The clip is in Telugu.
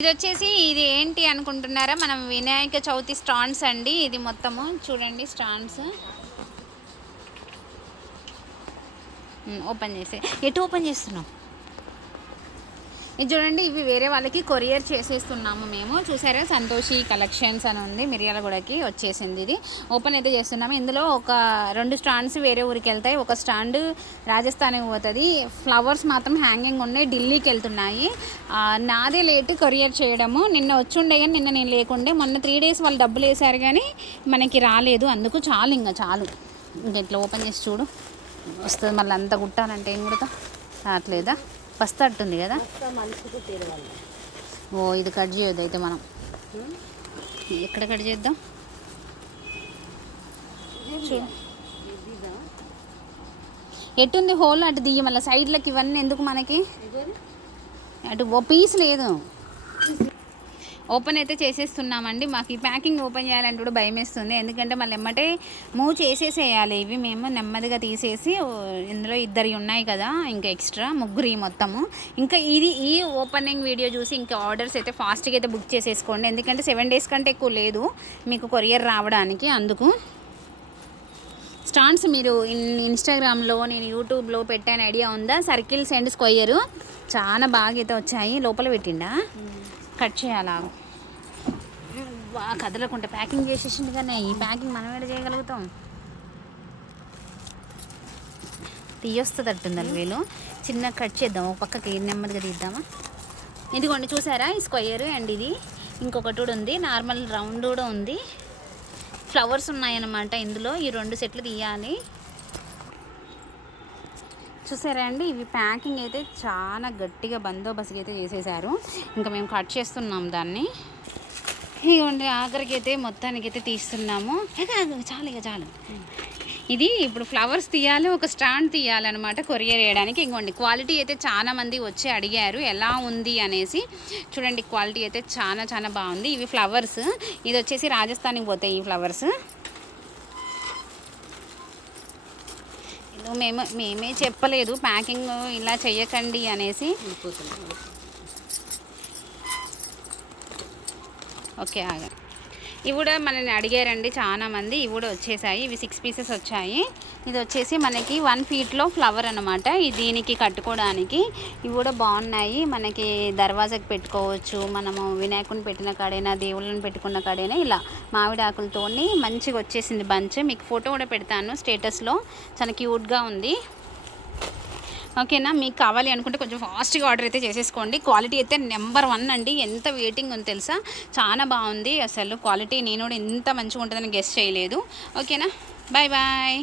ఇది వచ్చేసి ఇది ఏంటి అనుకుంటున్నారా, మనం వినాయక చవితి స్టాండ్స్ అండి. ఇది మొత్తము చూడండి స్టాండ్స్. ఓపెన్ చేసే ఎటు ఓపెన్ చేస్తున్నాం ఇది చూడండి. ఇవి వేరే వాళ్ళకి కొరియర్ చేసేస్తున్నాము మేము. చూసారా సంతోషి కలెక్షన్స్ అని ఉంది, మిర్యాలగూడకి వచ్చేసింది. ఇది ఓపెన్ అయితే చేస్తున్నాము. ఇందులో ఒక 2 స్టాండ్స్ వేరే ఊరికి వెళ్తాయి, ఒక స్టాండ్ రాజస్థాన్కి పోతుంది. ఫ్లవర్స్ మాత్రం హ్యాంగింగ్ ఉన్నాయి, ఢిల్లీకి వెళ్తున్నాయి. నాదే లేట్ కొరియర్ చేయడము. నిన్న వచ్చుండే కానీ నిన్న నేను లేకుండే. మొన్న 3 days వాళ్ళు డబ్బులు వేశారు కానీ మనకి రాలేదు. అందుకు చాలు ఇంకెట్లా ఓపెన్ చేసి చూడు వస్తుంది. మళ్ళీ అంతా కుట్టాలంటే ఏం కుడతా రావట్లేదా? ఫస్ట్ అట్టుంది కదా. ఓ ఇది కట్ చేయొద్దు అయితే మనం ఎక్కడ కట్ చేద్దాం చూడు. ఎట్టుంది హోల్ అటు దిగి మళ్ళీ సైడ్లకి ఇవన్నీ ఎందుకు మనకి? అటు ఓ పీస్ లేదు. ఓపెన్ అయితే చేసేస్తున్నామండి. మాకు ఈ ప్యాకింగ్ ఓపెన్ చేయాలంటే కూడా భయం వేస్తుంది, ఎందుకంటే మళ్ళీ ఎమ్మటే మూవ్ చేసేసేయాలి. ఇవి మేము నెమ్మదిగా తీసేసి, ఇందులో 2 ఉన్నాయి కదా, ఇంకా ఎక్స్ట్రా 3 మొత్తము. ఇంకా ఈ ఓపెనింగ్ వీడియో చూసి ఇంకా ఆర్డర్స్ అయితే ఫాస్ట్గా అయితే బుక్ చేసేసుకోండి, ఎందుకంటే 7 days కంటే ఎక్కువ లేదు మీకు కొరియర్ రావడానికి. అందుకు స్టాండ్స్ మీరు ఇన్స్టాగ్రామ్లో నేను యూట్యూబ్లో పెట్టాను, ఐడియా ఉందా? సర్కిల్స్ అండ్ స్క్వయర్ చాలా బాగా అయితే వచ్చాయి. లోపల పెట్టిండా కట్ చేయాలా బాగా కదలకుంటే ప్యాకింగ్ చేసేసింది. కానీ ఈ ప్యాకింగ్ మనం ఏడ చేయగలుగుతాం? తీయొస్తుంది అట్టుంది వీళ్ళు. చిన్న కట్ చేద్దాం, ఒక పక్కకి నెమ్మదిగా తీద్దామా. ఇదిగోండి చూసారా ఈ స్క్వయర్ అండ్ ఇది ఇంకొకటి కూడా ఉంది, నార్మల్ రౌండ్ కూడా ఉంది. ఫ్లవర్స్ ఉన్నాయన్నమాట ఇందులో. ఈ 2 సెట్లు తీయాలి. చూసారా అండి, ఇవి ప్యాకింగ్ అయితే చాలా గట్టిగా బందోబస్తుగా అయితే చేసేసారు. ఇంకా మేము కట్ చేస్తున్నాం దాన్ని. ఇదిగోండి ఆఖరికి అయితే మొత్తానికైతే తీస్తున్నాము. చాలు. ఇది ఇప్పుడు ఫ్లవర్స్ తీయాలి, ఒక స్టాండ్ తీయాలన్నమాట కొరియర్ చేయడానికి. ఇంకోండి క్వాలిటీ అయితే చాలా మంది వచ్చి అడిగారు ఎలా ఉంది అనేసి. చూడండి క్వాలిటీ అయితే చాలా బాగుంది. ఇవి ఫ్లవర్స్, ఇది వచ్చేసి రాజస్థాన్కి పోతాయి ఈ ఫ్లవర్స్. మేమే చెప్పలేదు ప్యాకింగ్ ఇలా చెయ్యకండి అనేసి. ఓకే ఆగా. ఇవి కూడా మనల్ని అడిగారండి చాలా మంది. ఇవి కూడా వచ్చేసాయి. ఇవి 6 pieces వచ్చాయి. ఇది వచ్చేసి మనకి 1 feet ఫ్లవర్ అనమాట. దీనికి కట్టుకోవడానికి ఇవి కూడా బాగున్నాయి. మనకి దర్వాజాకి పెట్టుకోవచ్చు, మనము వినాయకుని పెట్టిన కాడైనా దేవుళ్ళని పెట్టుకున్న కాడైనా ఇలా మామిడి ఆకులతో మంచిగా వచ్చేసింది బంచ్. మీకు ఫోటో కూడా పెడతాను స్టేటస్లో, చాలా క్యూట్గా ఉంది. ఓకేనా, మీకు కావాలి అనుకుంటే కొంచెం ఫాస్ట్గా ఆర్డర్ అయితే చేసేసుకోండి. క్వాలిటీ అయితే నెంబర్ 1 అండి. ఎంత వెయిటింగ్ ఉంది తెలుసా, చాలా బాగుంది అసలు క్వాలిటీ. నేను కూడా ఎంత మంచిగా ఉంటుందని గెస్ చేయలేదు. ఓకేనా, బాయ్.